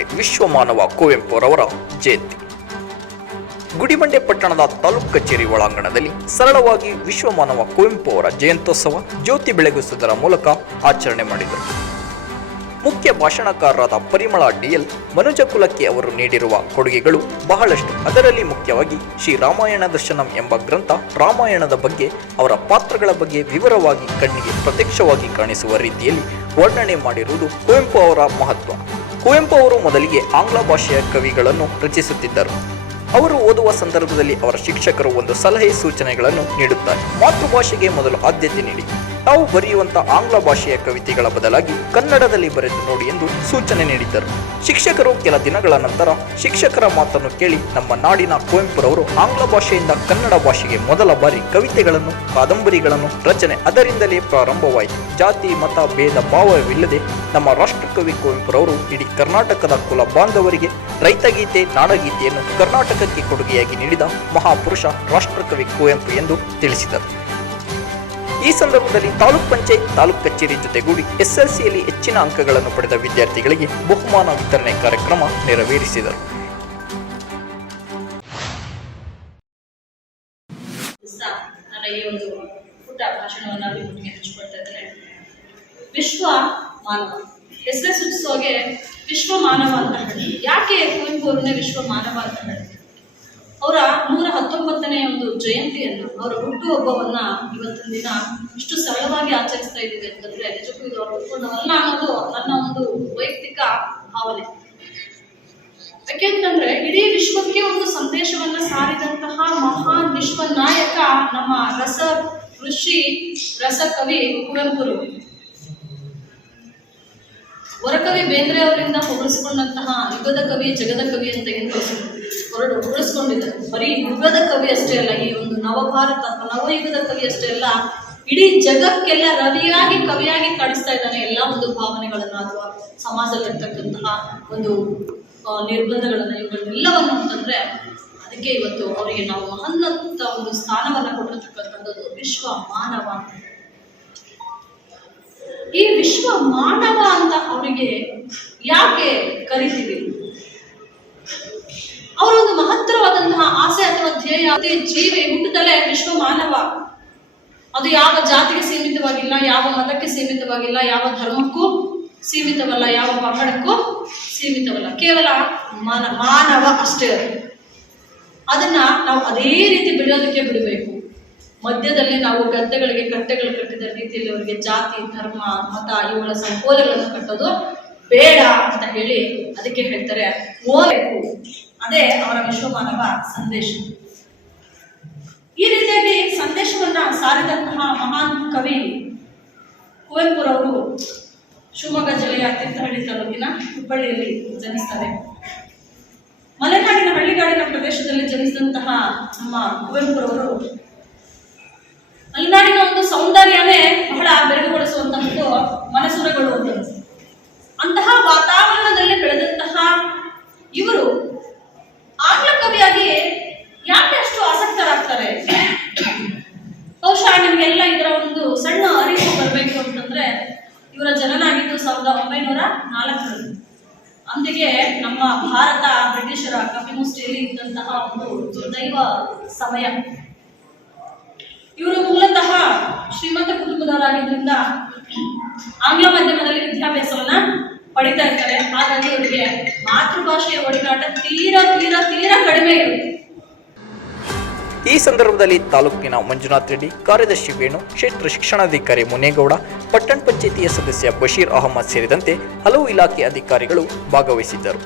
ವಿಶ್ವಮಾನವ ಕುವೆಂಪುರವರ ಜಯಂತಿ. ಗುಡಿಬಂಡೆ ಪಟ್ಟಣದ ತಾಲೂಕು ಕಚೇರಿ ಒಳಾಂಗಣದಲ್ಲಿ ಸರಳವಾಗಿ ವಿಶ್ವಮಾನವ ಕುವೆಂಪು ಅವರ ಜಯಂತ್ಯೋತ್ಸವ ಜ್ಯೋತಿ ಬೆಳಗಿಸುವುದರ ಮೂಲಕ ಆಚರಣೆ ಮಾಡಿದರು. ಮುಖ್ಯ ಭಾಷಣಕಾರರಾದ ಪರಿಮಳ ಡಿಎಲ್ ಮನುಜ ಕುಲಕ್ಕೆ ಅವರು ನೀಡಿರುವ ಕೊಡುಗೆಗಳು ಬಹಳಷ್ಟು. ಅದರಲ್ಲಿ ಮುಖ್ಯವಾಗಿ ಶ್ರೀ ರಾಮಾಯಣ ದರ್ಶನಂ ಎಂಬ ಗ್ರಂಥ ರಾಮಾಯಣದ ಬಗ್ಗೆ, ಅವರ ಪಾತ್ರಗಳ ಬಗ್ಗೆ ವಿವರವಾಗಿ ಕಣ್ಣಿಗೆ ಪ್ರತ್ಯಕ್ಷವಾಗಿ ಕಾಣಿಸುವ ರೀತಿಯಲ್ಲಿ ವರ್ಣನೆ ಮಾಡಿರುವುದು ಕುವೆಂಪು ಅವರ ಮಹತ್ವ. ಕುವೆಂಪು ಅವರು ಮೊದಲಿಗೆ ಆಂಗ್ಲ ಭಾಷೆಯ ಕವಿಗಳನ್ನು ರಚಿಸುತ್ತಿದ್ದರು. ಅವರು ಓದುವ ಸಂದರ್ಭದಲ್ಲಿ ಅವರ ಶಿಕ್ಷಕರು ಒಂದು ಸಲಹೆ ಸೂಚನೆಗಳನ್ನು ನೀಡುತ್ತಾರೆ. ಮಾತೃಭಾಷೆಗೆ ಮೊದಲು ಆದ್ಯತೆ ನೀಡಿ. ತಾವು ಬರೆಯುವಂತ ಆಂಗ್ಲ ಭಾಷೆಯ ಕವಿತೆಗಳ ಬದಲಾಗಿ ಕನ್ನಡದಲ್ಲಿ ಬರೆದು ನೋಡಿ ಎಂದು ಸೂಚನೆ ನೀಡಿದ್ದರು. ಶಿಕ್ಷಕರು ಕೆಲ ದಿನಗಳ ನಂತರ ಶಿಕ್ಷಕರ ಮಾತನ್ನು ಕೇಳಿ ನಮ್ಮ ನಾಡಿನ ಕುವೆಂಪುರವರು ಆಂಗ್ಲ ಭಾಷೆಯಿಂದ ಕನ್ನಡ ಭಾಷೆಗೆ ಮೊದಲ ಬಾರಿ ಕವಿತೆಗಳನ್ನು, ಕಾದಂಬರಿಗಳನ್ನು ರಚನೆ ಅದರಿಂದಲೇ ಪ್ರಾರಂಭವಾಯಿತು. ಜಾತಿ, ಮತ, ಭೇದ, ಭಾವವಿಲ್ಲದೆ ನಮ್ಮ ರಾಷ್ಟ್ರಕವಿ ಕುವೆಂಪುರವರು ಇಡೀ ಕರ್ನಾಟಕದ ಕುಲ ಬಾಂಧವರಿಗೆ ರೈತಗೀತೆ ನಾಡಗೀತೆಯನ್ನು ಕರ್ನಾಟಕಕ್ಕೆ ಕೊಡುಗೆಯಾಗಿ ನೀಡಿದ ಮಹಾಪುರುಷ ರಾಷ್ಟ್ರಕವಿ ಕುವೆಂಪು ಎಂದು ತಿಳಿಸಿದರು. ಈ ಸಂದರ್ಭದಲ್ಲಿ ತಾಲೂಕ್ ಪಂಚಾಯತ್, ತಾಲೂಕ್ ಕಚೇರಿ ಜೊತೆಗೂಡಿ ಎಸ್ಎಲ್ಸಿಯಲ್ಲಿ ಹೆಚ್ಚಿನ ಅಂಕಗಳನ್ನು ಪಡೆದ ವಿದ್ಯಾರ್ಥಿಗಳಿಗೆ ಬಹುಮಾನ ವಿತರಣೆ ಕಾರ್ಯಕ್ರಮ ನೆರವೇರಿಸಿದರು. ಎಸ್ ವಿಶ್ವ ಮಾನವ. ಹೆಸರೇ ಸೂಚಿಸುವಾಗೆ ವಿಶ್ವ ಮಾನವ ಅಂತ ಹೇಳಿ. ಯಾಕೆ ಕುವೆಂಪು ಅವ್ರನ್ನೇ ವಿಶ್ವ ಮಾನವ ಅಂತ ಹೇಳಿ? ಅವರ ನೂರ ಹತ್ತೊಂಬತ್ತನೇ ಒಂದು ಜಯಂತಿಯನ್ನು ಅವರ ಹುಟ್ಟುಹಬ್ಬವನ್ನ ಇವತ್ತಿನ ದಿನ ಇಷ್ಟು ಸರಳವಾಗಿ ಆಚರಿಸ್ತಾ ಇದ್ದೀವಿ ಅಂತಂದ್ರೆ ನಿಜಕ್ಕೂ ಇದು ಅವರು ಅನ್ನೋದು ನನ್ನ ಒಂದು ವೈಯಕ್ತಿಕ ಭಾವನೆ. ಯಾಕೆಂತಂದ್ರೆ ಇಡೀ ವಿಶ್ವಕ್ಕೆ ಒಂದು ಸಂದೇಶವನ್ನ ಸಾರಿದಂತಹ ಮಹಾನ್ ವಿಶ್ವ ನಾಯಕ ನಮ್ಮ ರಸ ಋಷಿ ರಸಕವಿ ಕುವೆಂಪುರು. ವರಕವಿ ಬೇಂದ್ರೆ ಅವರಿಂದ ಹೊಗಳಿಸಿಕೊಂಡಂತಹ ಯುಗದ ಕವಿ, ಜಗದ ಕವಿ ಅಂತ ಏನು ಹೊರಡು ಉಳಿಸ್ಕೊಂಡಿದ್ದಾರೆ ಬರೀ ಯುಗದ ಕವಿ ಅಷ್ಟೇ ಅಲ್ಲ, ಈ ಒಂದು ನವಭಾರತ ಅಥವಾ ನವಯುಗದ ಕವಿ ಅಷ್ಟೇ ಅಲ್ಲ, ಇಡೀ ಜಗಕ್ಕೆಲ್ಲ ರವಿಯಾಗಿ, ಕವಿಯಾಗಿ ಕಾಣಿಸ್ತಾ ಇದ್ದಾನೆ ಎಲ್ಲ ಒಂದು ಭಾವನೆಗಳನ್ನ ಅಥವಾ ಸಮಾಜದಲ್ಲಿರ್ತಕ್ಕಂತಹ ಒಂದು ನಿರ್ಬಂಧಗಳನ್ನು ಇವುಗಳನ್ನೆಲ್ಲವನ್ನು ಅಂತಂದ್ರೆ, ಅದಕ್ಕೆ ಇವತ್ತು ಅವರಿಗೆ ನಾವು ಮಹನ್ನತ ಒಂದು ಸ್ಥಾನವನ್ನ ಕೊಟ್ಟಿರ್ತಕ್ಕಂಥದ್ದು ವಿಶ್ವ ಮಾನವ. ಈ ವಿಶ್ವ ಮಾನವ ಅಂತ ಅವರಿಗೆ ಯಾಕೆ ಕರಿತೀವಿ? ಒಂದು ಮಹತ್ತರವಾದಂತಹ ಆಸೆ ಅಥವಾ ಧ್ಯೇಯ ಜೀವಿ ಹುಟ್ಟುತ್ತಲೇ ವಿಶ್ವ ಮಾನವ. ಅದು ಯಾವ ಜಾತಿಗೆ ಸೀಮಿತವಾಗಿಲ್ಲ, ಯಾವ ಮತಕ್ಕೆ ಸೀಮಿತವಾಗಿಲ್ಲ, ಯಾವ ಧರ್ಮಕ್ಕೂ ಸೀಮಿತವಲ್ಲ, ಯಾವ ಪಂಗಡಕ್ಕೂ ಸೀಮಿತವಲ್ಲ. ಕೇವಲ ಮಾನ, ಮಾನವ ಅಷ್ಟೇ. ಅದು ಅದನ್ನ ನಾವು ಅದೇ ರೀತಿ ಬಿಡೋದಕ್ಕೆ ಬಿಡಬೇಕು. ಮಧ್ಯದಲ್ಲಿ ನಾವು ಗದ್ದೆಗಳಿಗೆ ಕಟ್ಟೆಗಳು ಕಟ್ಟಿದ ರೀತಿಯಲ್ಲಿ ಅವರಿಗೆ ಜಾತಿ, ಧರ್ಮ, ಮತ ಇವುಗಳ ಸಂಕೋಲೆಗಳನ್ನು ಕಟ್ಟೋದು ಬೇಡ ಅಂತ ಹೇಳಿ ಅದಕ್ಕೆ ಹೇಳ್ತಾರೆ ಓಬೇಕು ಅದೇ ಅವರ ವಿಶ್ವಮಾನವ ಸಂದೇಶ. ಈ ರೀತಿಯಾಗಿ ಸಂದೇಶವನ್ನ ಸಾರಿದಂತಹ ಮಹಾನ್ ಕವಿ ಕುವೆಂಪುರವರು ಶಿವಮೊಗ್ಗ ಜಿಲ್ಲೆಯ ತೀರ್ಥಹಳ್ಳಿ ತಾಲೂಕಿನ ಹುಬ್ಬಳ್ಳಿಯಲ್ಲಿ ಜನಿಸ್ತಾರೆ. ಮಲೆನಾಡಿನ ಹಳ್ಳಿಗಾಡಿನ ಪ್ರದೇಶದಲ್ಲಿ ಜನಿಸಿದಂತಹ ನಮ್ಮ ಕುವೆಂಪುರವರು ಮಲೆನಾಡಿನ ಒಂದು ಸೌಂದರ್ಯನೇ ಬಹಳ ಬೆರಗುಗೊಳಿಸುವಂತಹದ್ದು ಅಂತ ಅಂತಹ ವಾತಾವರಣದಲ್ಲಿ ಬೆಳೆದಂತಹ ಇವರು ಆಂಗ್ಲ ಕವಿಯಾಗಿ ಯಾಕೆ ಅಷ್ಟು ಆಸಕ್ತರಾಗ್ತಾರೆ ಬಹುಶಃ ನಿಮಗೆಲ್ಲ ಇದರ ಒಂದು ಸಣ್ಣ ಅರಿವು ಬರಬೇಕು ಅಂತಂದ್ರೆ ಇವರ ಜನನ ಆಗಿದ್ದು ಸಾವಿರದ ಒಂಬೈನೂರ ನಾಲ್ಕರಲ್ಲಿ. ಅಂದಿಗೆ ನಮ್ಮ ಭಾರತ ಬ್ರಿಟಿಷರ ಕಪಿಮುಷ್ಟಿಯಲ್ಲಿ ಇದ್ದಂತಹ ಒಂದು ದುರ್ದೈವ ಸಮಯ. ಇವರು ಮೂಲತಃ ಶ್ರೀಮಂತ ಕುಟುಂಬದವರಾಗಿದ್ದರಿಂದ ಆಂಗ್ಲ ಮಾಧ್ಯಮದಲ್ಲಿ ವಿದ್ಯಾಭ್ಯಾಸವನ್ನ ಪಡಿತಾ ಇರ್ತಾರೆ. ಹಾಗಾಗಿ ಅವರಿಗೆ ಮಾತೃಭಾಷೆಯ ಒಡನಾಟ ತೀರಾ ತೀರಾ ತೀರಾ ಕಡಿಮೆ ಇರುತ್ತೆ. ಈ ಸಂದರ್ಭದಲ್ಲಿ ತಾಲೂಕಿನ ಮಂಜುನಾಥ್ ರೆಡ್ಡಿ, ಕಾರ್ಯದರ್ಶಿ ವೇಣು, ಕ್ಷೇತ್ರ ಶಿಕ್ಷಣಾಧಿಕಾರಿ ಮುನೇಗೌಡ, ಪಟ್ಟಣ ಪಂಚಾಯಿತಿಯ ಸದಸ್ಯ ಬಶೀರ್ ಅಹಮದ್ ಸೇರಿದಂತೆ ಹಲವು ಇಲಾಖೆ ಅಧಿಕಾರಿಗಳು ಭಾಗವಹಿಸಿದ್ದರು.